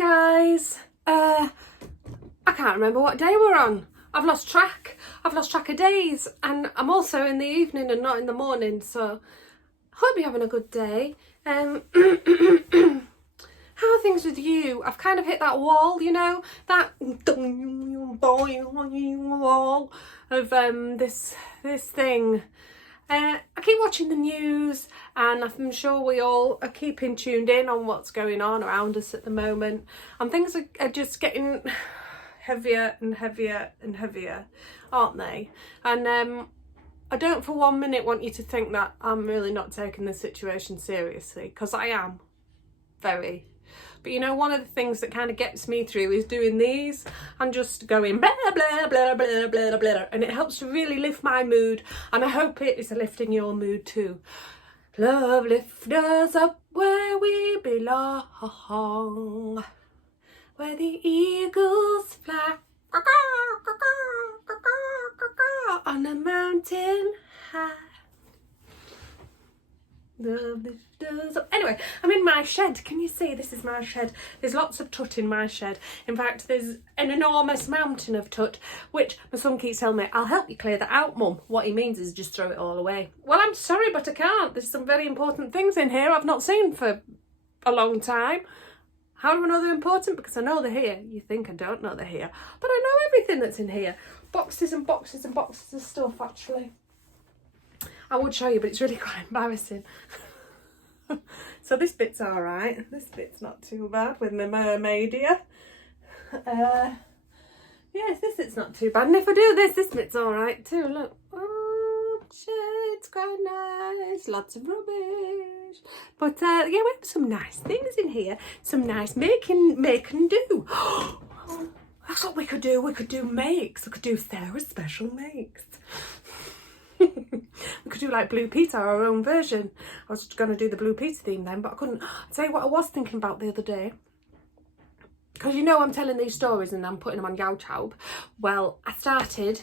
guys. I can't remember what day we're on. I've lost track. I've lost track of days, and I'm also in the evening and not in the morning, so hope you're having a good day. How are things with you? I've kind of hit that wall, you know, that wall of this thing. I keep watching the news, and I'm sure we all are keeping tuned in on what's going on around us at the moment, and things are just getting heavier and heavier and heavier, aren't they? And I don't for 1 minute want you to think that I'm really not taking the situation seriously, because I am, very. But you know, one of the things that kind of gets me through is doing these and just going blah, blah, blah, blah, blah, blah, and it helps to really lift my mood, and I hope it is lifting your mood too. Love, lift us up where we belong, where the eagles fly on a mountain high. Love, lift us up. Anyway, I'm in my shed. Can you see? This is my shed. There's lots of tut in my shed. In fact, there's an enormous mountain of tut, which my son keeps telling me, I'll help you clear that out, Mum. What he means is just throw it all away. Well, I'm sorry, but I can't. There's some very important things in here I've not seen for a long time. How do I know they're important? Because I know they're here. You think I don't know they're here, but I know everything that's in here. Boxes and boxes and boxes of stuff, actually. I would show you, but it's really quite embarrassing. So this bit's all right. This bit's not too bad with my mermaid here. Yes, this bit's not too bad. And if I do this bit's all right too. Look. Oh, it's quite nice. Lots of rubbish. But yeah, we have some nice things in here. Some nice make and do. That's what we could do. We could do makes. We could do Sarah's special makes. We could do like Blue Peter, our own version. I was going to do the Blue Peter theme then, but I couldn't. I'll tell you what I was thinking about the other day. Because you know I'm telling these stories and I'm putting them on YouTube. Well, I did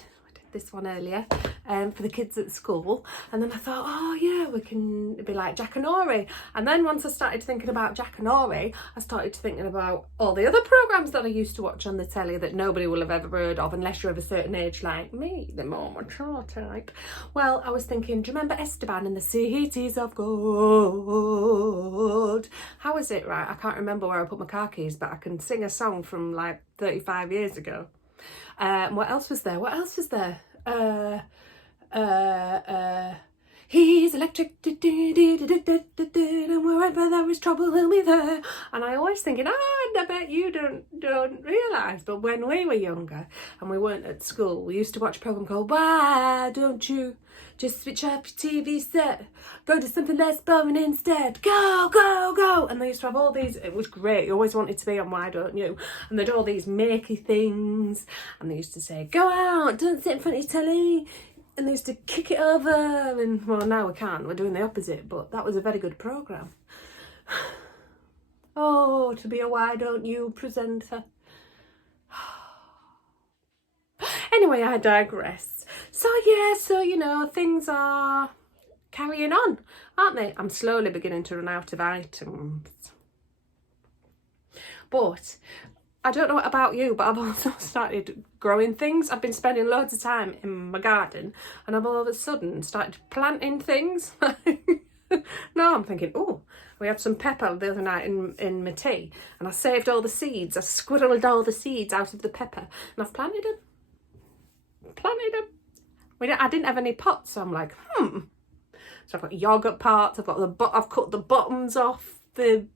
this one earlier for the kids at school, and then I thought, oh yeah, we can be like Jack and Ori. And then once I started thinking about Jack and Ori, I started thinking about all the other programmes that I used to watch on the telly that nobody will have ever heard of unless you're of a certain age like me, the more mature type. Well, I was thinking, do you remember Esteban and the Cities of Gold? How is it, right? I can't remember where I put my car keys, but I can sing a song from like 35 years ago. What else was there? He's electric, and wherever there is trouble, he'll be there. And I always thinking, I bet you don't realise, but when we were younger and we weren't at school, we used to watch a programme called Why Don't You Just Switch Up Your TV Set, Go to Something Less Boring Instead, Go, Go, Go. And they used to have all these, it was great, you always wanted to be on Why Don't You, and they'd all these makey things, and they used to say, go out, don't sit in front of your telly. And they used to kick it over, and well, now we can't, we're doing the opposite, but that was a very good programme. Oh, to be a Why Don't You presenter. Anyway, I digress. So yeah, you know, things are carrying on, aren't they? I'm slowly beginning to run out of items. But I don't know about you, but I've also started growing things. I've been spending loads of time in my garden, and I've all of a sudden started planting things. Now I'm thinking, oh, we had some pepper the other night in my tea, and I saved all the seeds. I squirreled all the seeds out of the pepper, and I've planted them. I didn't have any pots, so I'm like, So I've got yogurt pots. I've cut the bottoms off the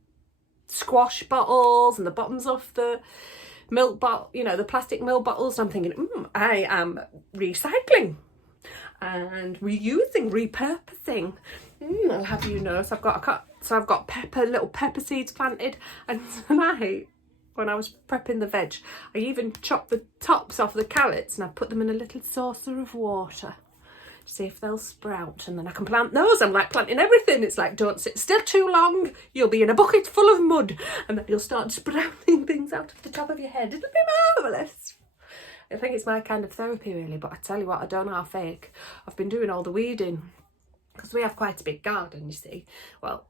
squash bottles and the bottoms off the milk bottle, you know, the plastic milk bottles. I'm thinking, I am recycling and reusing, repurposing. I'll have you know. So I've got little pepper seeds planted, and tonight when I was prepping the veg, I even chopped the tops off the carrots and I put them in a little saucer of water. See if they'll sprout, and then I can plant those. I'm like planting everything. It's like, don't sit still too long, you'll be in a bucket full of mud, and then you'll start sprouting things out of the top of your head. It'll be marvellous. I think it's my kind of therapy really, but I tell you what, I don't half fake. I've been doing all the weeding because we have quite a big garden, you see. Well,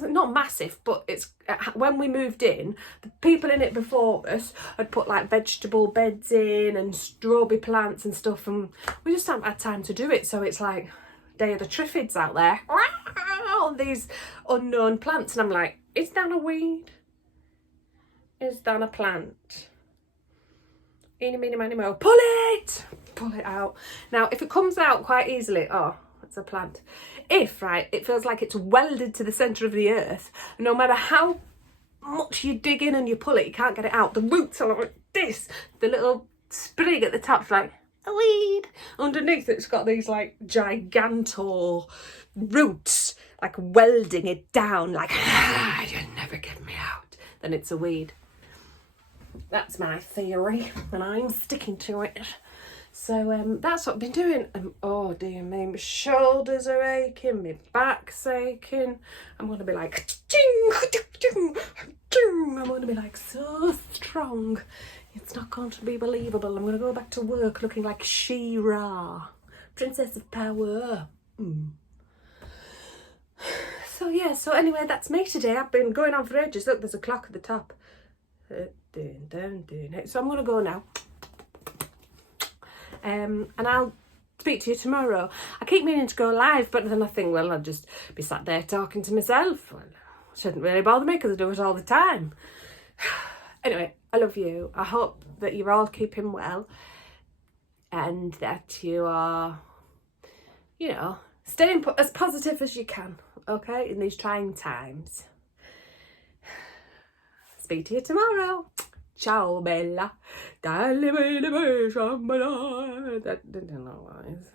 not massive, but it's when we moved in, the people in it before us had put like vegetable beds in and strawberry plants and stuff, and we just haven't had time to do it. So it's like Day of the Triffids out there, all these unknown plants, and I'm like, is that a weed? Is that a plant? Eeny, meeny, miny, moe. Pull it out. Now, if it comes out quite easily, oh, it's a plant. If, right, it feels like it's welded to the centre of the earth, no matter how much you dig in and you pull it, you can't get it out. The roots are like this. The little sprig at the top's like a weed. Underneath it's got these like gigantor roots, like welding it down, like, you'll never get me out. Then it's a weed. That's my theory, and I'm sticking to it. So that's what I've been doing. Oh dear me, my shoulders are aching, my back's aching. I'm going to be like, I'm going to be like so strong. It's not going to be believable. I'm going to go back to work looking like She-Ra, Princess of Power. So yeah, so anyway, that's me today. I've been going on for ages. Look, there's a clock at the top. So I'm going to go now. And I'll speak to you tomorrow. I keep meaning to go live, but then I think, well, I'll just be sat there talking to myself. Well, it shouldn't really bother me because I do it all the time. Anyway, I love you. I hope that you're all keeping well and that you are, you know, staying as positive as you can, okay, in these trying times. Speak to you tomorrow. Ciao, bella. That didn't know what it is.